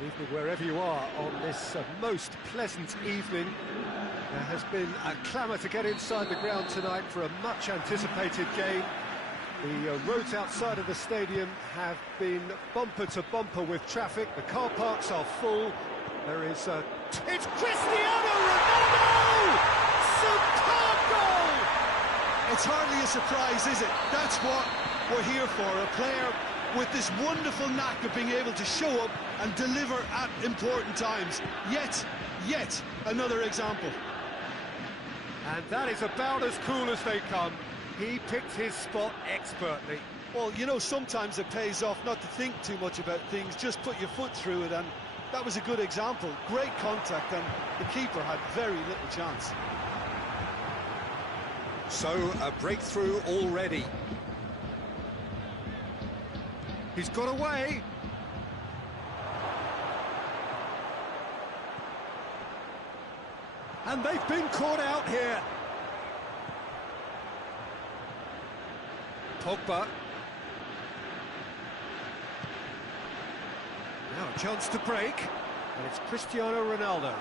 Good evening wherever you are on this most pleasant evening. There has been a clamour to get inside the ground tonight for a much anticipated game. The roads outside of the stadium have been bumper to bumper with traffic. The car parks are full. There is it's Cristiano Ronaldo! Superb goal! It's hardly a surprise, is it? That's what we're here for, a player with this wonderful knack of being able to show up and deliver at important times. Yet another example. And that is about as cool as they come. He picked his spot expertly. Well, you know, sometimes it pays off not to think too much about things, just put your foot through it, and that was a good example. Great contact, and the keeper had very little chance. So, a breakthrough already. He's got away. And they've been caught out here. Pogba. Now a chance to break. And it's Cristiano Ronaldo.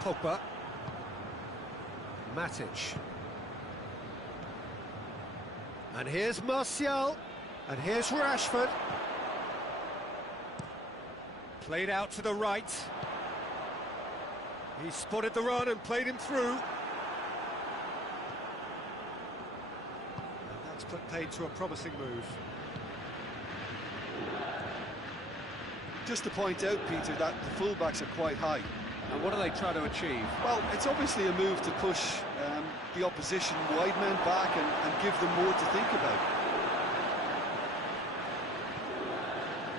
Pogba. Matic. And here's Martial. And here's Rashford. Played out to the right. He spotted the run and played him through. And that's put paid to a promising move. Just to point out, Peter, that the fullbacks are quite high. And what are they trying to achieve? Well, it's obviously a move to push the opposition wide men back and give them more to think about.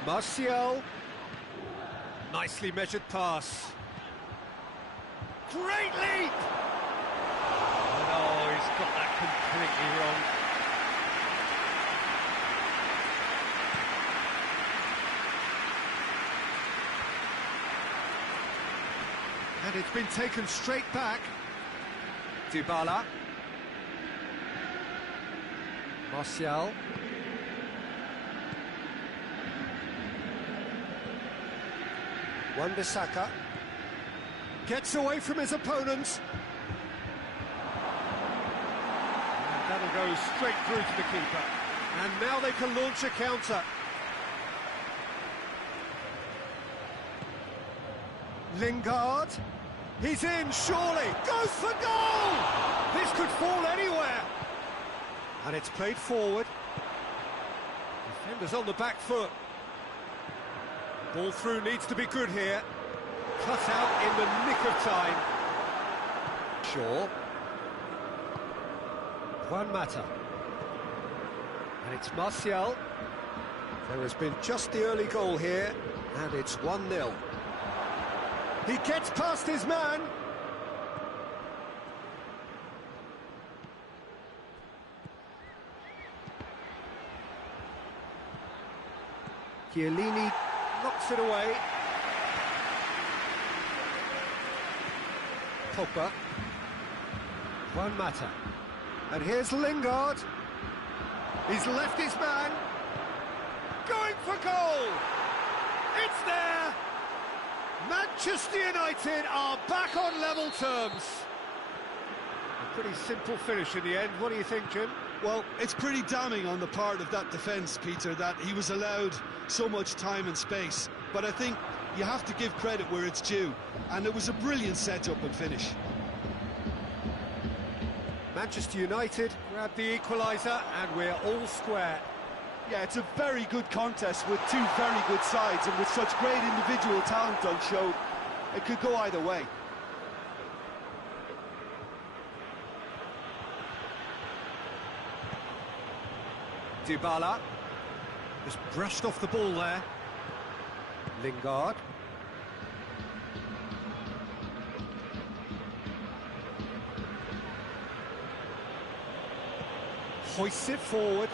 Martial. Nicely measured pass. Great leap! Oh, he's got that completely wrong. And it's been taken straight back. Dybala. Martial. Wan-Bissaka gets away from his opponent. And that'll go straight through to the keeper. And now they can launch a counter. Lingard. He's in, surely. Goes for goal! This could fall anywhere. And it's played forward. Defenders on the back foot. Ball through needs to be good here. Cut out in the nick of time. Shaw. Juan Mata. And it's Martial. There has been just the early goal here, and it's 1-0. He gets past his man. Chiellini knocks it away. Pogba. Juan Mata. And here's Lingard. He's left his man. Going for goal! It's there! Manchester United are back on level terms. A pretty simple finish in the end. What do you think, Jim? Well, it's pretty damning on the part of that defence, Peter, that he was allowed so much time and space. But I think you have to give credit where it's due. And it was a brilliant setup and finish. Manchester United grabbed the equaliser, and we're all square. Yeah, it's a very good contest with two very good sides, and with such great individual talent on show, it could go either way. Dybala just brushed off the ball there. Lingard. Hoists it forward.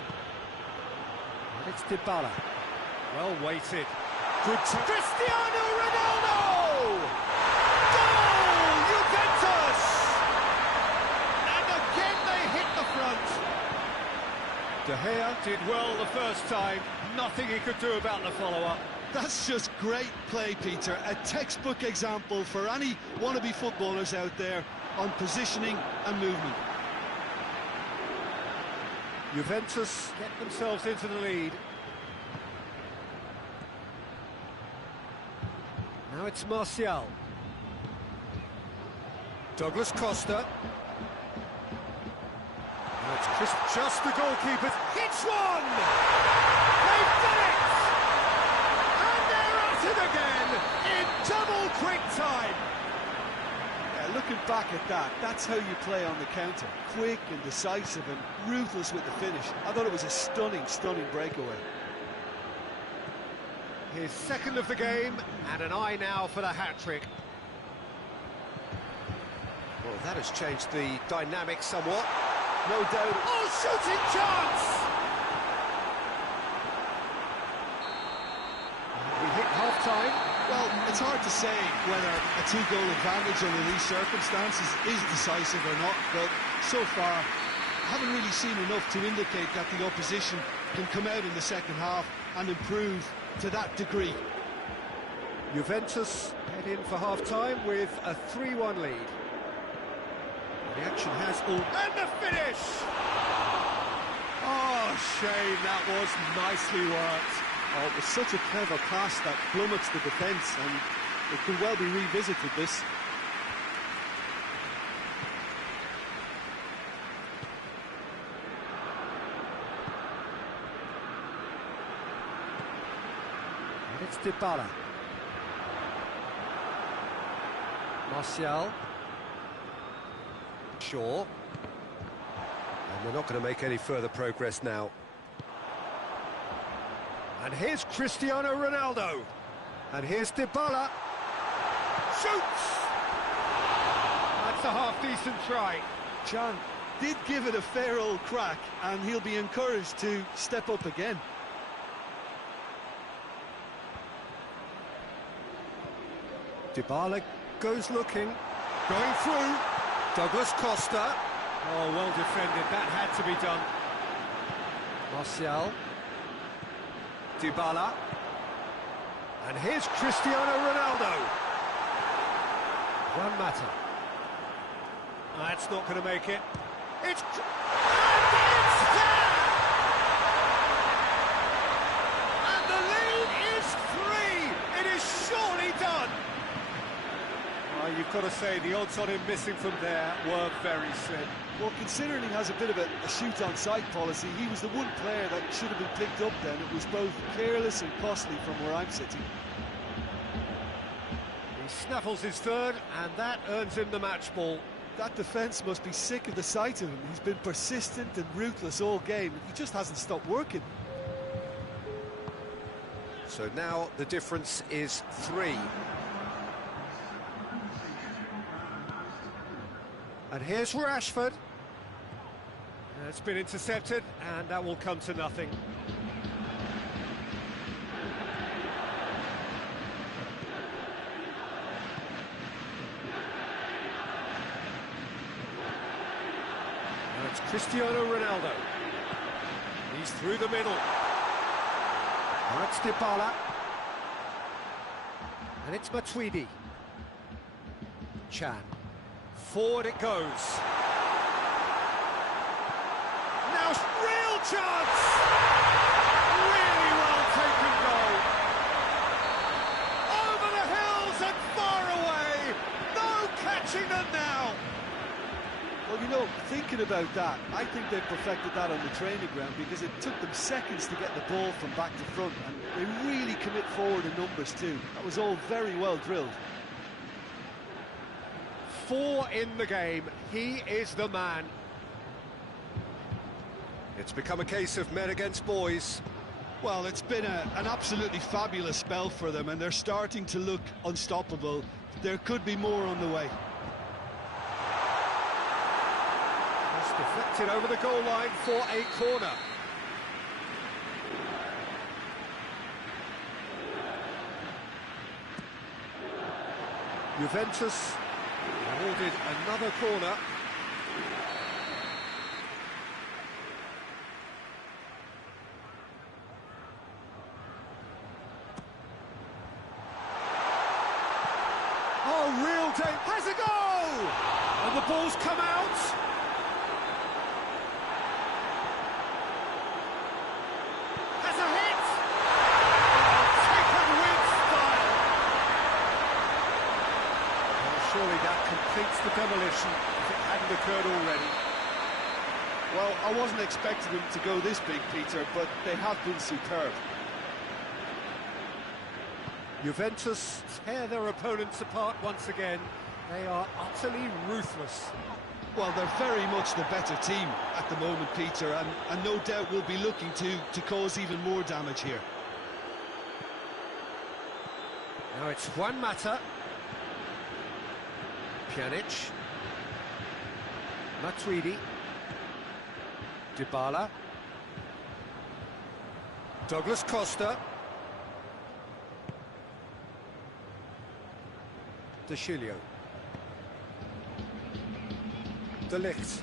And it's Dybala. Well weighted. Good to Cristiano Ronaldo! Goal! Juventus! And again they hit the front. De Gea did well the first time. Nothing he could do about the follow-up. That's just great play, Peter. A textbook example for any wannabe footballers out there on positioning and movement. Juventus get themselves into the lead. Now it's Martial. Douglas Costa. Now it's Chris, just the goalkeeper. Hits one! They've done it! And they're at it again in double quick time. Yeah, looking back at that, that's how you play on the counter. Quick and decisive and ruthless with the finish. I thought it was a stunning, stunning breakaway. His second of the game, and an eye now for the hat-trick. Well, that has changed the dynamic somewhat. No doubt. Oh, shooting chance! We hit half-time. Well, it's hard to say whether a two-goal advantage under these circumstances is decisive or not, but so far, I haven't really seen enough to indicate that the opposition can come out in the second half and improve to that degree. Juventus head in for half-time with a 3-1 lead. The action has all... And the finish! Oh, shame, that was nicely worked. Oh, it was such a clever pass that plummets the defence, and it could well be revisited, this. And it's Dybala. Martial. Shaw. And they're not going to make any further progress now. And here's Cristiano Ronaldo. And here's Dybala. Shoots! That's a half-decent try. Can did give it a fair old crack, and he'll be encouraged to step up again. Dybala goes looking. Going through. Douglas Costa. Oh, well defended. That had to be done. Martial. Dybala. And here's Cristiano Ronaldo. One matter. That's not going to make it. It's... And it's there! And the lead is 3! It is surely done! Well, you've got to say the odds on him missing from there were very slim. Well, considering he has a bit of a shoot-on-sight policy, he was the one player that should have been picked up then. It was both careless and costly from where I'm sitting. He snaffles his third, and that earns him the match ball. That defence must be sick of the sight of him. He's been persistent and ruthless all game. He just hasn't stopped working. So now the difference is 3. And here's Rashford. It's been intercepted, and that will come to nothing. Now it's Cristiano Ronaldo. He's through the middle. Now it's Dybala. And it's Matuidi. Chan. Forward it goes. Now, real chance! Really well taken goal. Over the hills and far away. No catching them now. Well, you know, thinking about that, I think they perfected that on the training ground because it took them seconds to get the ball from back to front, and they really commit forward in numbers too. That was all very well drilled. 4 in the game. He is the man. It's become a case of men against boys. Well, it's been an absolutely fabulous spell for them, and they're starting to look unstoppable. There could be more on the way. Just deflected over the goal line for a corner. Juventus awarded another corner. Oh, real day. Has a goal! And the ball's come out. Has a hit! Oh, taken with style. Well, surely that completes the demolition if it hadn't occurred already. Well, I wasn't expecting them to go this big, Peter, but they have been superb. Juventus tear their opponents apart once again. They are utterly ruthless. Well, they're very much the better team at the moment, Peter, and no doubt will be looking to cause even more damage here. Now it's Juan Mata. Pjanic. Matuidi. Dybala. Douglas Costa. De Chilio. De Ligt.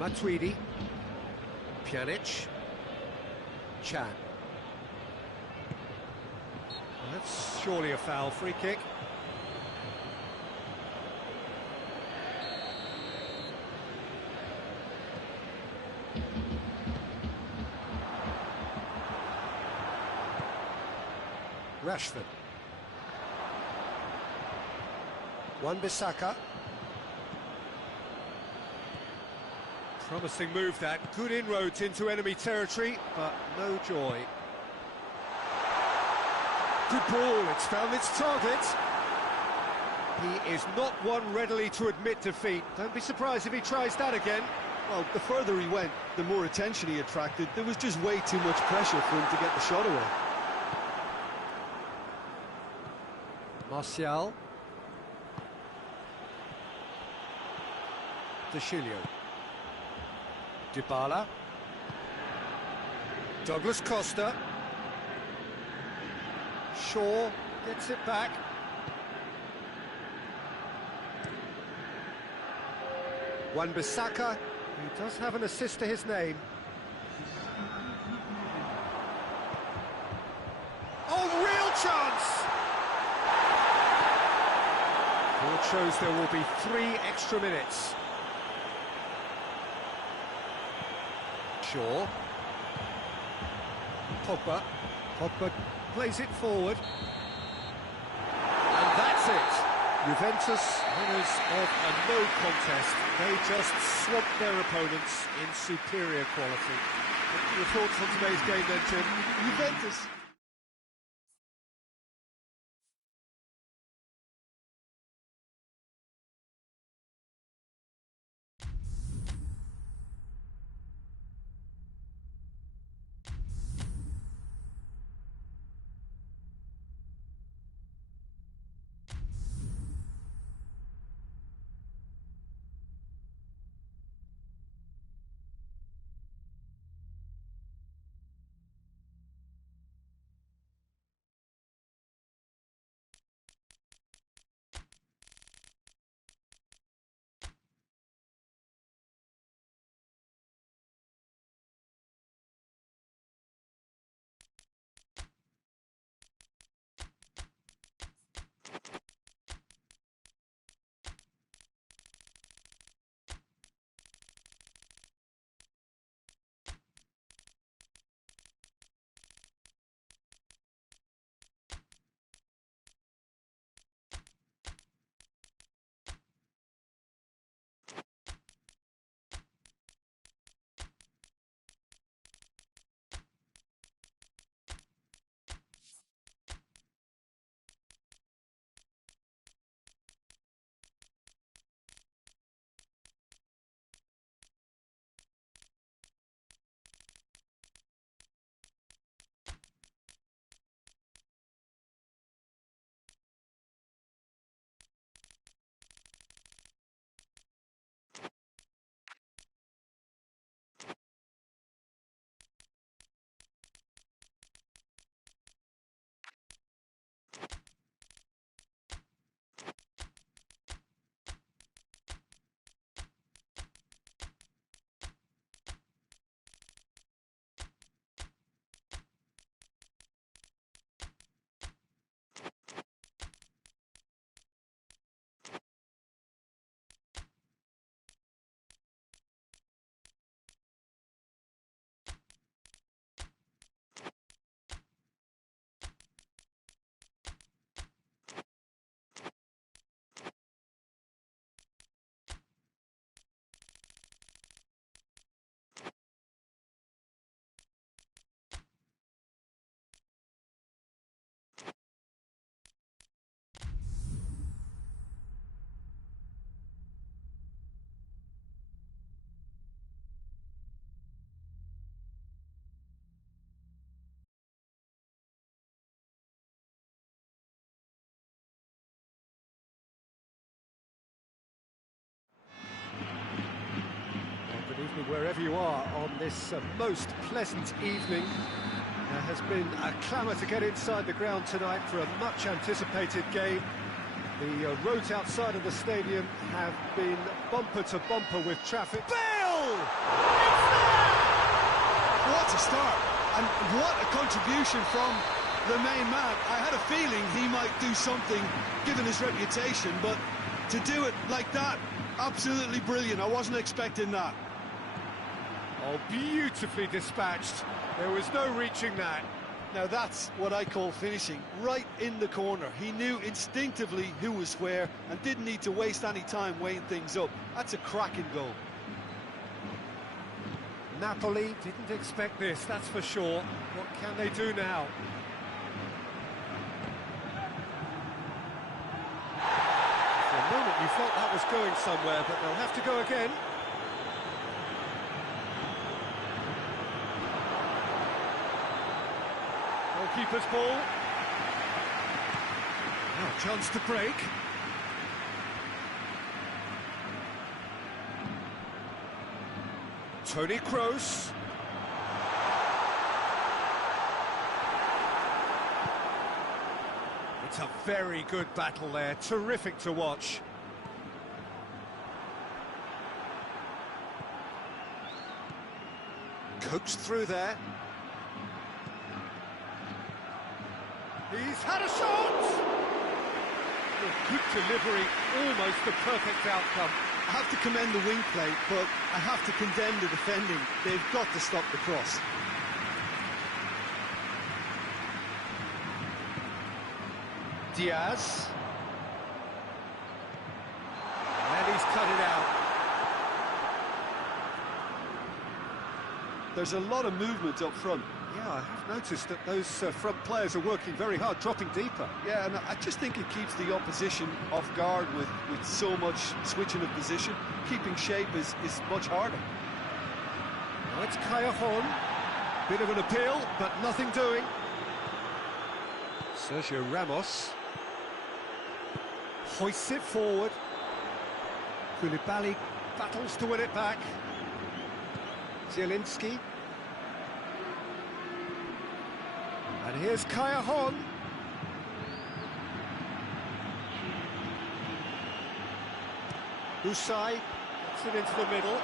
Matuidi. Pjanic. Chan. Well, that's surely a foul. Free kick. Rashford. Wan-Bissaka. Promising move that. Good inroads into enemy territory, but no joy. Good ball, it's found its target. He is not one readily to admit defeat. Don't be surprised if he tries that again. Well, the further he went, the more attention he attracted. There was just way too much pressure for him to get the shot away. Martial. De Chilio. Dybala. Douglas Costa. Shaw gets it back. Wan-Bissaka, who does have an assist to his name. Oh, real chance! It shows there will be 3 extra minutes. Shaw. Pogba. Pogba plays it forward. And that's it. Juventus, winners of a no contest. They just swamped their opponents in superior quality. What are your thoughts on today's game then, Tim? Juventus wherever you are on this most pleasant evening. There has been a clamour to get inside the ground tonight for a much-anticipated game. The roads outside of the stadium have been bumper to bumper with traffic. Bale! It's there! What a start, and what a contribution from the main man. I had a feeling he might do something, given his reputation, but to do it like that, absolutely brilliant. I wasn't expecting that. Oh, beautifully dispatched. There was no reaching that. Now that's what I call finishing, right in the corner. He knew instinctively who was where and didn't need to waste any time weighing things up. That's a cracking goal. Napoli didn't expect this, that's for sure. What can they do now? For a moment you felt that was going somewhere, but they'll have to go again. Goalkeeper's ball. Now chance to break. Toni Kroos. It's a very good battle there, terrific to watch. Coaxed through there. He's had a shot! A good delivery, almost the perfect outcome. I have to commend the wing play, but I have to condemn the defending. They've got to stop the cross. Diaz. And he's cut it out. There's a lot of movement up front. Yeah, I have noticed that those front players are working very hard, dropping deeper. Yeah, and I just think it keeps the opposition off guard with so much switching of position. Keeping shape is much harder. Now it's Callejon. Bit of an appeal, but nothing doing. Sergio Ramos. Hoists it forward. Koulibaly battles to win it back. Zielinski. And here's Callejon. Usai gets it into the middle.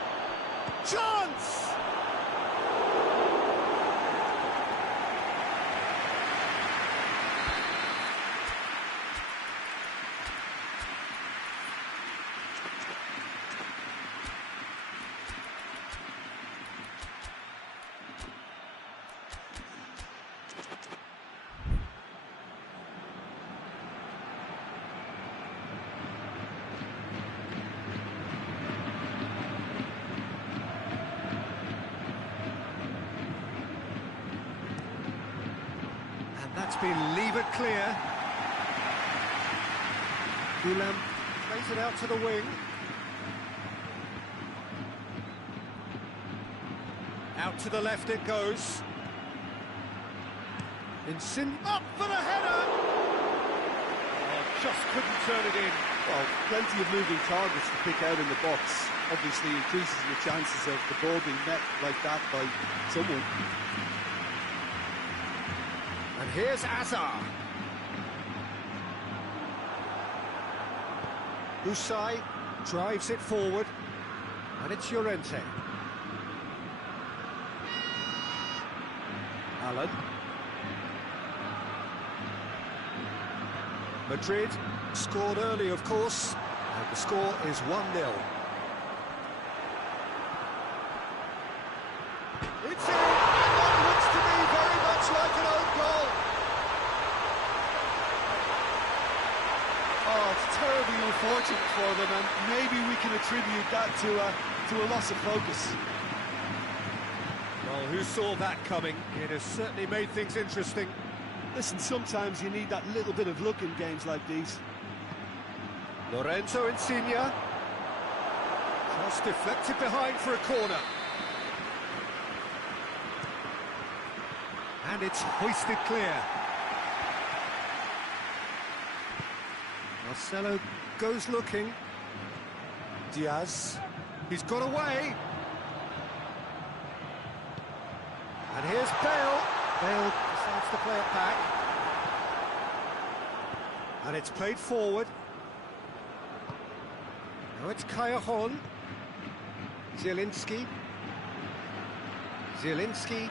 Chance! That's been levered clear. Gulam plays it out to the wing. Out to the left it goes. Up for the header! Oh, just couldn't turn it in. Well, plenty of moving targets to pick out in the box. Obviously increases the chances of the ball being met like that by someone. And here's Azar. Usai drives it forward, and it's Llorente. Allen. Madrid scored early, of course, and the score is 1-0. It's in, and that looks to me very much like an own goal. Oh, it's terribly unfortunate for them, and maybe we can attribute that to a loss of focus. Well, who saw that coming? It has certainly made things interesting. Listen, sometimes you need that little bit of luck in games like these. Lorenzo Insigne. Cross deflected behind for a corner. And it's hoisted clear. Marcelo goes looking. Diaz. He's got away. And here's Bale. Bale decides to play it back. And it's played forward. Now it's Kaya-hon. Zielinski. Zielinski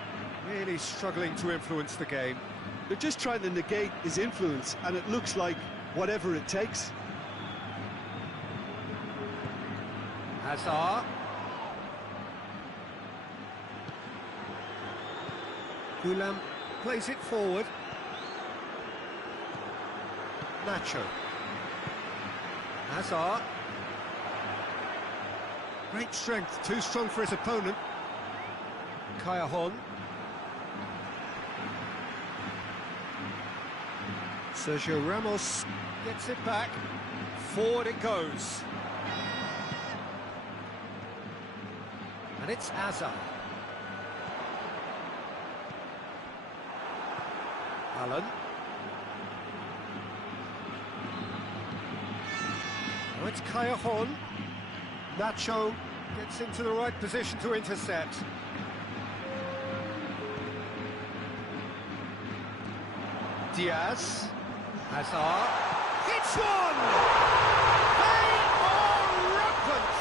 really struggling to influence the game. They're just trying to negate his influence, and it looks like whatever it takes. Hazard. Gulam plays it forward. Nacho. Hazard. Great strength, too strong for his opponent. Kaya-hon. Sergio Ramos gets it back. Forward it goes. And it's Hazard. Allen. Now it's Kaya-hon. Nacho gets into the right position to intercept. Diaz. Hazard. Hits one! They are rampant!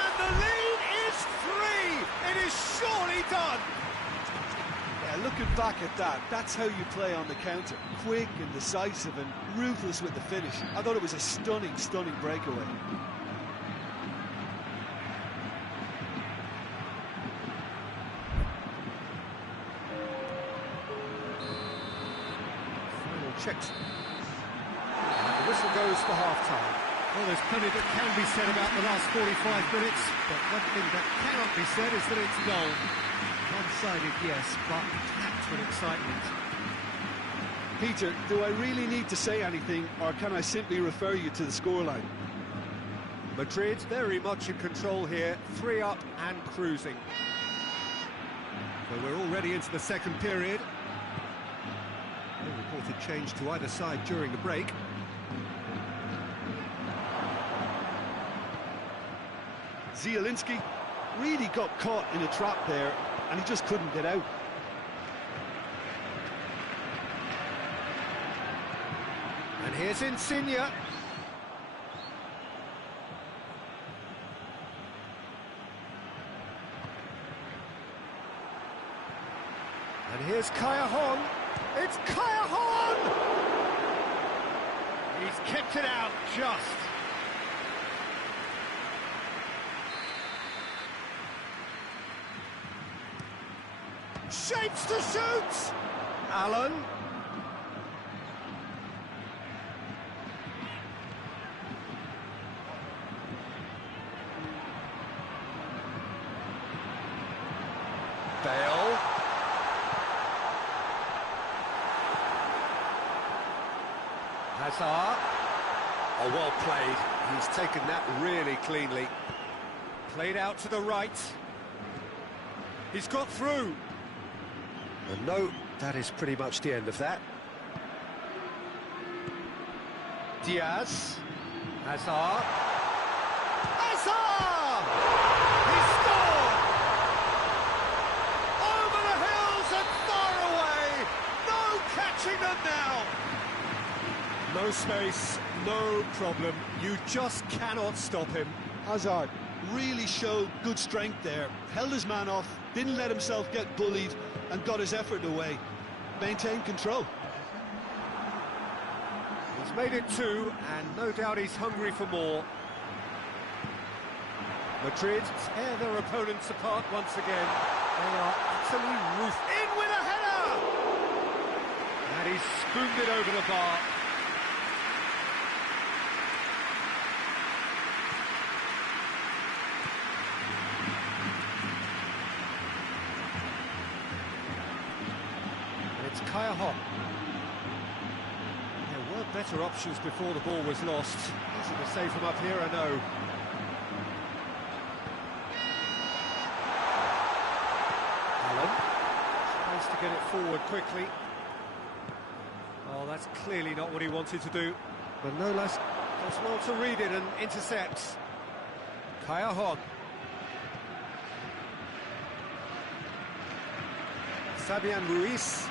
And the lead is 3! It is surely done! Yeah, looking back at that, that's how you play on the counter. Quick and decisive and ruthless with the finish. I thought it was a stunning, stunning breakaway. Final checks. And the whistle goes for half-time. Well, there's plenty that can be said about the last 45 minutes, but one thing that cannot be said is that it's dull. One-sided, yes, but packed with excitement. Peter, do I really need to say anything, or can I simply refer you to the scoreline? Madrid very much in control here, 3 up and cruising. So we're already into the second period. No reported change to either side during the break. Zielinski really got caught in a trap there, and he just couldn't get out. And here's Insigne. And here's Kaya-hon. It's Kaya-hon! He's kept it out just. Shapes to shoot! Allen. Bale. Hazard. Oh, well played. He's taken that really cleanly. Played out to the right. He's got through. And no, that is pretty much the end of that. Diaz. Hazard. Hazard! He scored! Over the hills and far away! No catching them now! No space, no problem. You just cannot stop him. Hazard really showed good strength there. Held his man off, didn't let himself get bullied, and got his effort away. Maintained control. He's made it 2, and no doubt he's hungry for more. Madrid tear their opponents apart once again. They are utterly ruthless. In with a header! And he's spooned it over the bar. It's Kaya-hon. There were better options before the ball was lost. Easy to save from up here, I know. Allen tries to get it forward quickly. Oh, that's clearly not what he wanted to do. But no less does well to read it and intercepts. Kaya-hon. Fabian Ruiz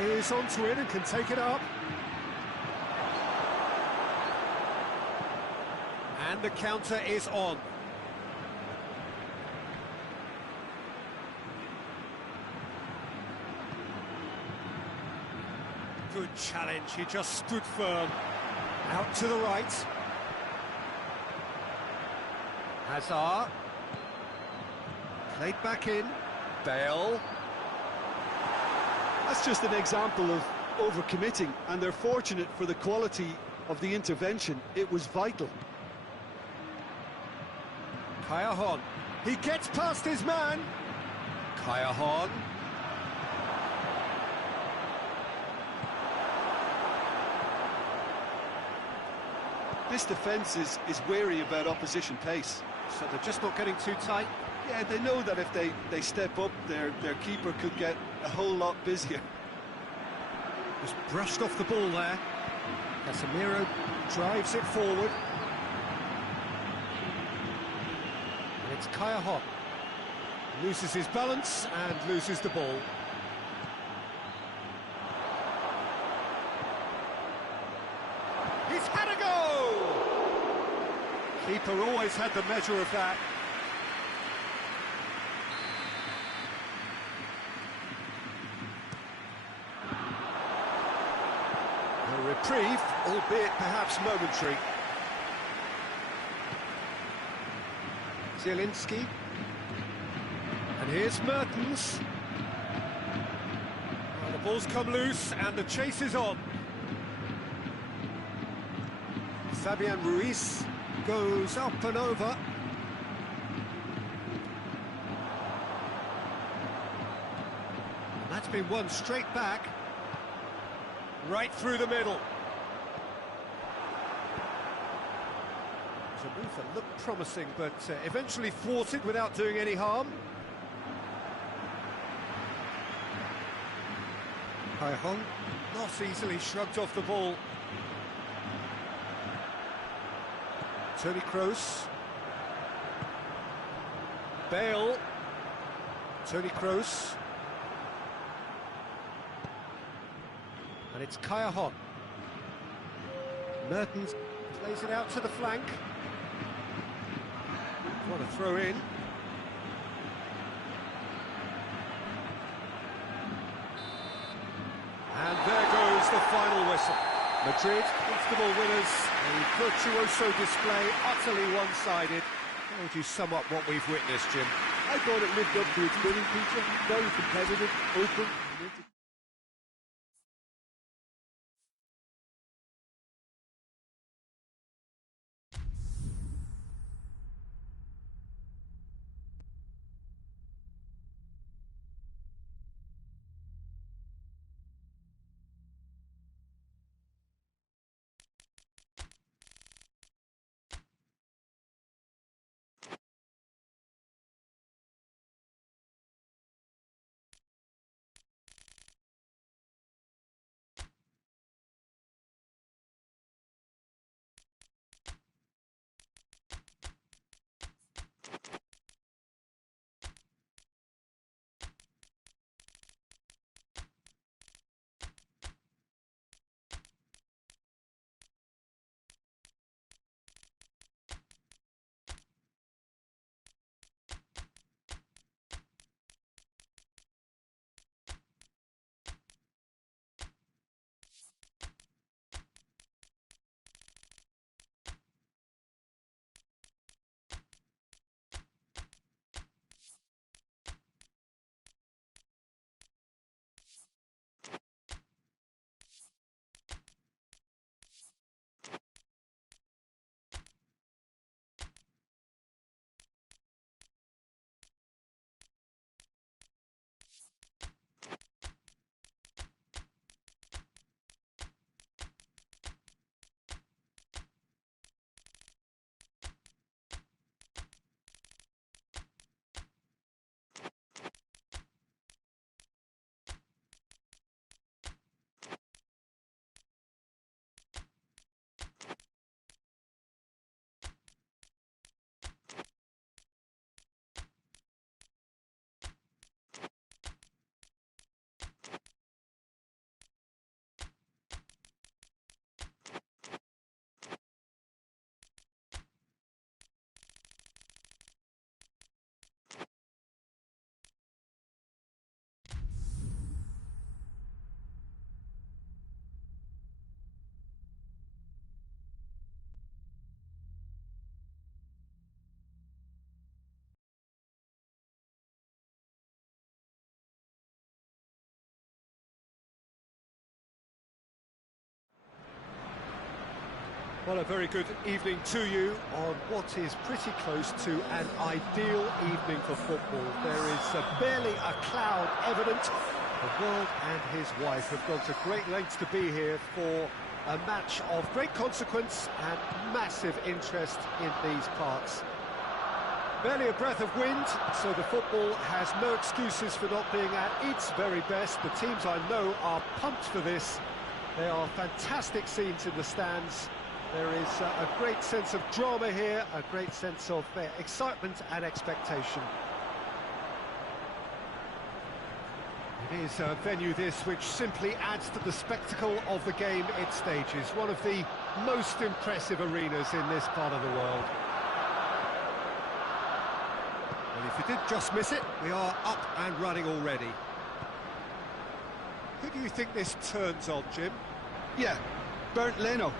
is onto it and can take it up. And the counter is on. Good challenge, he just stood firm. Out to the right. Hazard. Played back in. Bale. That's just an example of overcommitting, and they're fortunate for the quality of the intervention. It was vital. Kayahon. He gets past his man. Kayahon. This defence is wary about opposition pace. So they're just not getting too tight. Yeah, they know that if they step up, their keeper could get a whole lot busier. Just brushed off the ball there. Casemiro drives it forward. And it's Kayahon. Loses his balance and loses the ball. He's had a go! Keeper always had the measure of that. A reprieve, albeit perhaps momentary. Zielinski. And here's Mertens. Well, the ball's come loose and the chase is on. Fabian Ruiz goes up and over. That's been won straight back. Right through the middle. It was a move that looked promising, but eventually thwarted without doing any harm. Kayahon not easily shrugged off the ball. Toni Kroos. Bale. Toni Kroos. And it's Kayahon. Mertens plays it out to the flank. What a throw in. And there goes the final whistle. Madrid, comfortable winners, a virtuoso display, utterly one-sided. How would you sum up what we've witnessed, Jim? I thought it lived up to its billing, Peter. Very competitive, open. Well, a very good evening to you on what is pretty close to an ideal evening for football. There is barely a cloud evident. The world and his wife have gone to great lengths to be here for a match of great consequence and massive interest in these parts. Barely a breath of wind, so the football has no excuses for not being at its very best. The teams I know are pumped for this. There are fantastic scenes in the stands. There is a great sense of drama here, a great sense of excitement and expectation. It is a venue this which simply adds to the spectacle of the game it stages. One of the most impressive arenas in this part of the world. And if you did just miss it, we are up and running already. Who do you think this turns on, Jim? Yeah, Bernd Leno.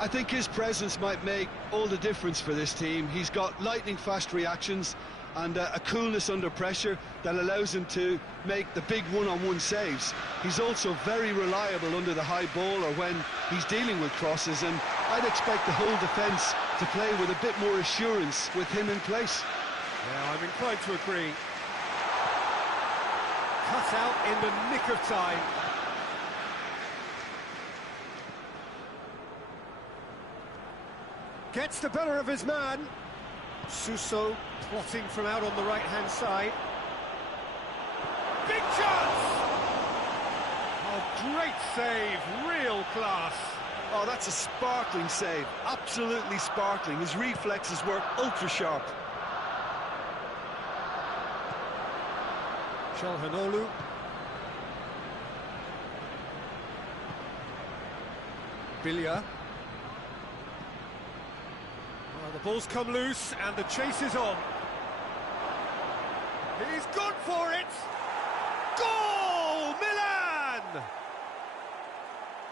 I think his presence might make all the difference for this team. He's got lightning-fast reactions and a coolness under pressure that allows him to make the big one-on-one saves. He's also very reliable under the high ball or when he's dealing with crosses, and I'd expect the whole defence to play with a bit more assurance with him in place. Yeah, I'm inclined to agree. Cut out in the nick of time. Gets the better of his man. Suso plotting from out on the right-hand side. Big chance! Oh, great save, real class. Oh, that's a sparkling save, absolutely sparkling. His reflexes were ultra-sharp. Çalhanoğlu. Bilya. The ball's come loose and the chase is on. He's gone for it! Goal! Milan!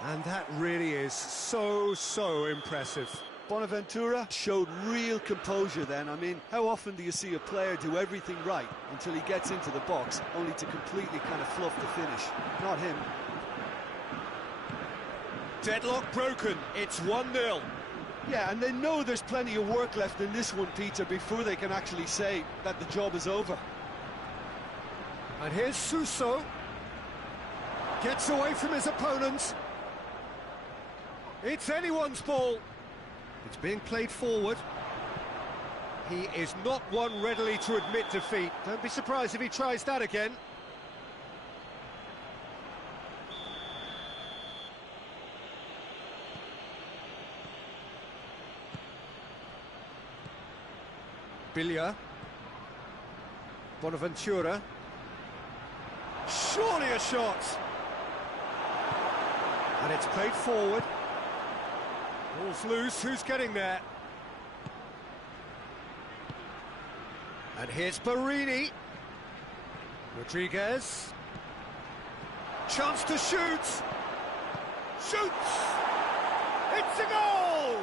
And that really is so impressive. Bonaventura showed real composure then. I mean, how often do you see a player do everything right until he gets into the box, only to completely kind of fluff the finish? Not him. Deadlock broken, it's 1-0. Yeah, and they know there's plenty of work left in this one, Peter, before they can actually say that the job is over. And here's Suso. Gets away from his opponents. It's anyone's ball. It's being played forward. He is not one readily to admit defeat. Don't be surprised if he tries that again. Bilya. Bonaventura. Surely a shot. And it's played forward. Ball's loose, who's getting there? And here's Barini. Rodriguez. Chance to shoot. Shoots! It's a goal!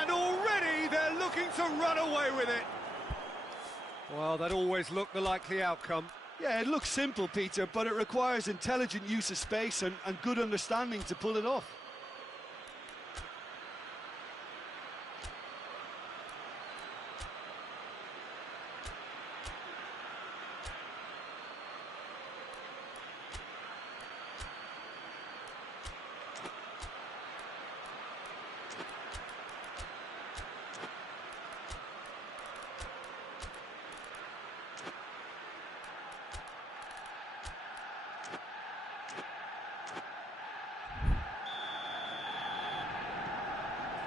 And already they're looking to run away with it. Well, that always looked the likely outcome. Yeah, it looks simple, Peter, but it requires intelligent use of space and good understanding to pull it off.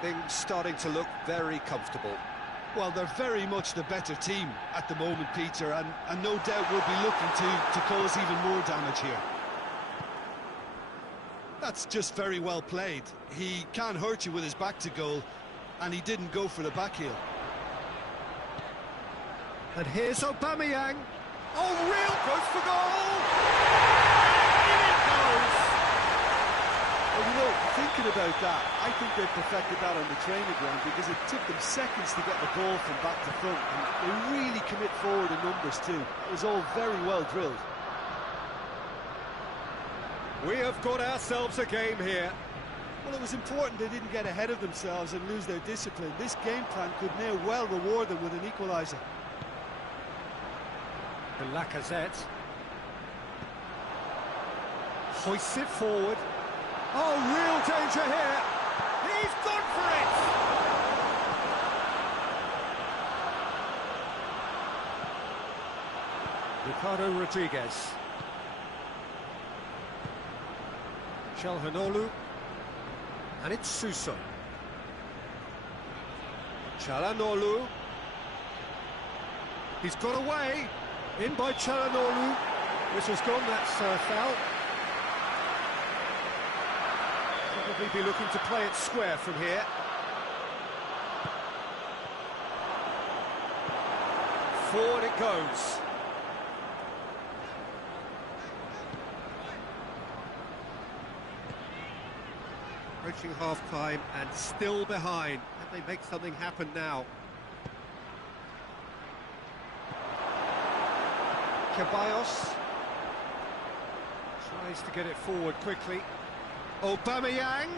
Things starting to look very comfortable. Well, they're very much the better team at the moment, Peter, and no doubt will be looking to cause even more damage here. That's just very well played. He can't hurt you with his back to goal, and he didn't go for the back heel. And here's Aubameyang. Oh, real goes for goal! In it goes! Well, you know, thinking about that, I think they perfected that on the training ground because it took them seconds to get the ball from back to front, and they really commit forward in numbers too. It was all very well drilled. We have got ourselves a game here. Well, it was important they didn't get ahead of themselves and lose their discipline. This game plan could now well reward them with an equaliser. The Lacazette hoists it forward. Oh, real danger here. He's gone for it. Ricardo Rodriguez. Calhanoglu. And it's Suso. Calhanoglu. He's got away. In by Calhanoglu. Whistle's gone, that's foul. Probably be looking to play it square from here. Forward it goes. Approaching half-time and still behind. Can they make something happen now? Ceballos tries to get it forward quickly. Aubameyang,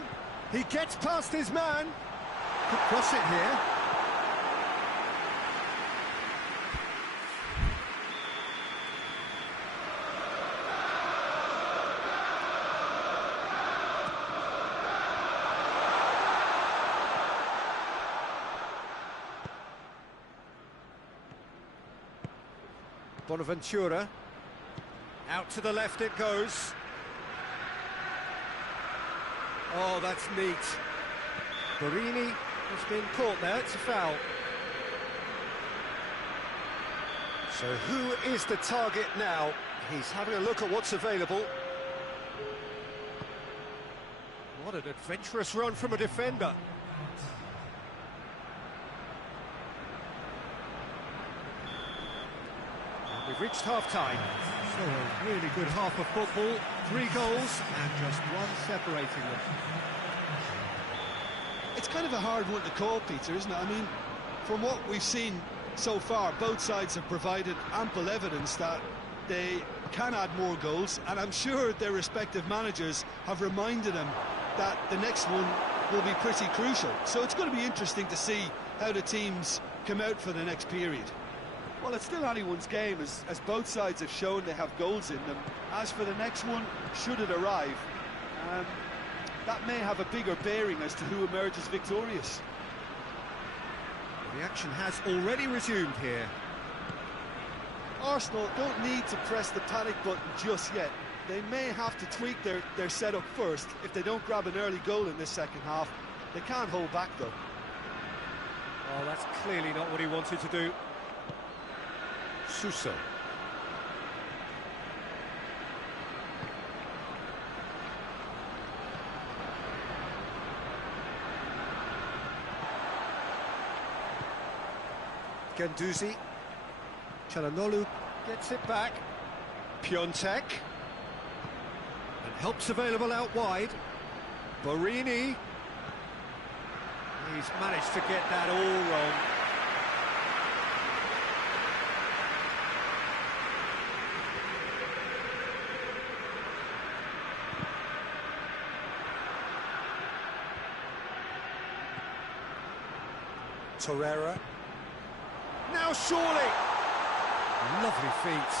he gets past his man. Could cross it here. Bonaventura, out to the left it goes. Oh, that's neat. Borini has been caught there, it's a foul. So who is the target now? He's having a look at what's available. What an adventurous run from a defender. We've reached half-time. So a really good half of football. 3 goals and just one separating them. It's kind of a hard one to call, Peter, isn't it? I mean, from what we've seen so far, both sides have provided ample evidence that they can add more goals, and I'm sure their respective managers have reminded them that the next one will be pretty crucial. So it's going to be interesting to see how the teams come out for the next period. Well, it's still anyone's game, as both sides have shown they have goals in them. As for the next one, should it arrive, that may have a bigger bearing as to who emerges victorious. The action has already resumed here. Arsenal don't need to press the panic button just yet. They may have to tweak their setup first if they don't grab an early goal in this second half. They can't hold back, though. Oh, that's clearly not what he wanted to do. Suso. Guendouzi. Calhanoglu gets it back. Piontek. And help's available out wide. Borini. He's managed to get that all wrong. Torreira. Now surely. Lovely feet.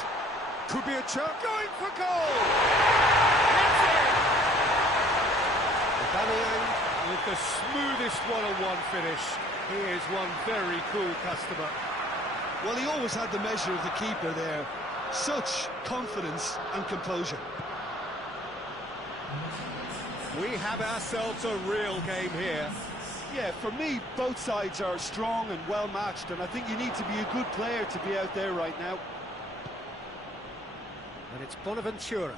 Could be a chance. Going for goal! It's in! Aubameyang with the smoothest one-on-one finish. He is one very cool customer. Well, he always had the measure of the keeper there. Such confidence and composure. We have ourselves a real game here. Yeah, for me, both sides are strong and well-matched, and I think you need to be a good player to be out there right now. And it's Bonaventura.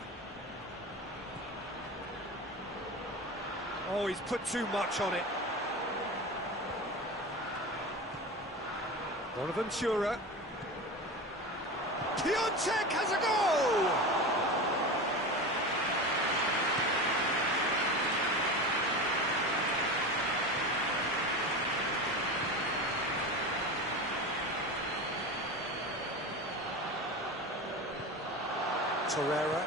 Oh, he's put too much on it. Bonaventura. Piontek has a goal! Torreira.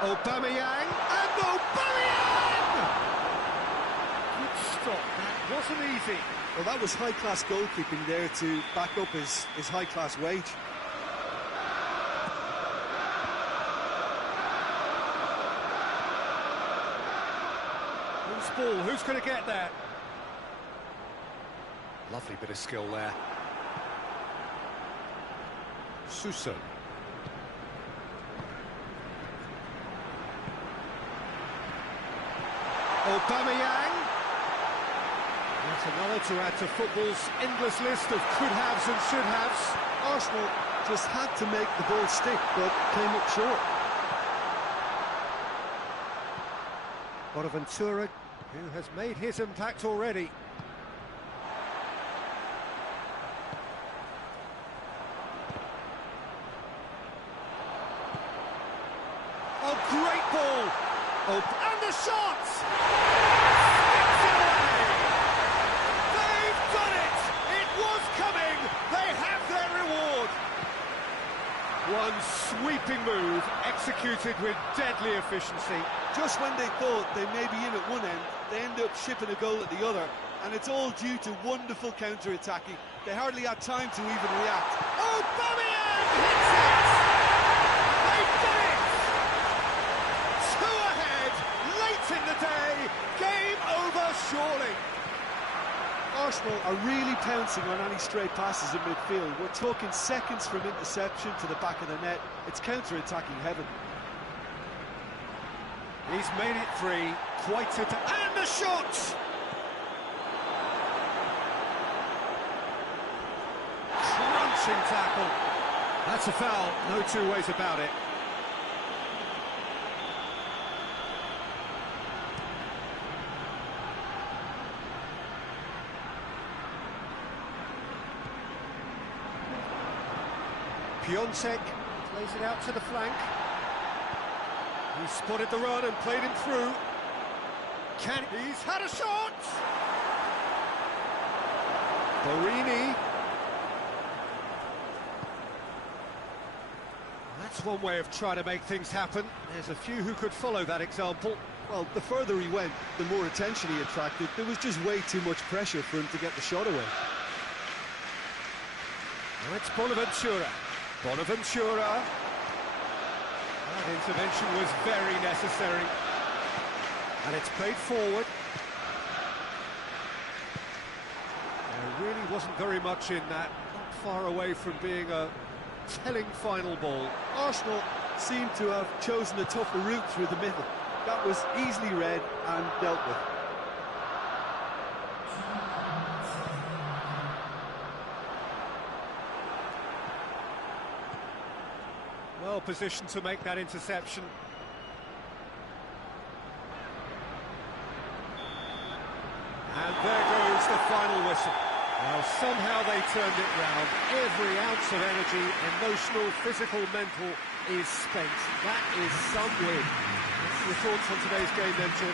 Aubameyang, and Aubameyang! wasn't easy. Well, that was high-class goalkeeping there to back up his high-class wage. Who's ball? Who's going to get there? Lovely bit of skill there. Suso. Aubameyang. That's another to add to football's endless list of could-haves and should-haves. Arsenal just had to make the ball stick, but came up short. Bonaventura, who has made his impact already. Oh, great ball! Oh, and the shot! Skips it away! They've done it! It was coming! They have their reward! One sweeping move, executed with deadly efficiency. Just when they thought they may be in at one end, they end up shipping a goal at the other, and it's all due to wonderful counter-attacking. They hardly had time to even react. Aubameyang hits it! They've done it! Two ahead, late in the day, game over surely. Arsenal are really pouncing on any stray passes in midfield. We're talking seconds from interception to the back of the net. It's counter-attacking heaven. He's made it three, quite a... and the shot! Crunching tackle. That's a foul, no two ways about it. Piontek plays it out to the flank. He spotted the run and played him through. He's had a shot! Borini. That's one way of trying to make things happen. There's a few who could follow that example. Well, the further he went, the more attention he attracted. There was just way too much pressure for him to get the shot away. Now it's Bonaventura. Bonaventura. That intervention was very necessary. And it's played forward. There really wasn't very much in that. Not far away from being a telling final ball. Arsenal seem to have chosen a tougher route through the middle. That was easily read and dealt with. Well positioned to make that interception. And there goes the final whistle. Well, somehow they turned it round. Every ounce of energy, emotional, physical, mental, is spent. That is some win. What's your thoughts on today's game then, Jim?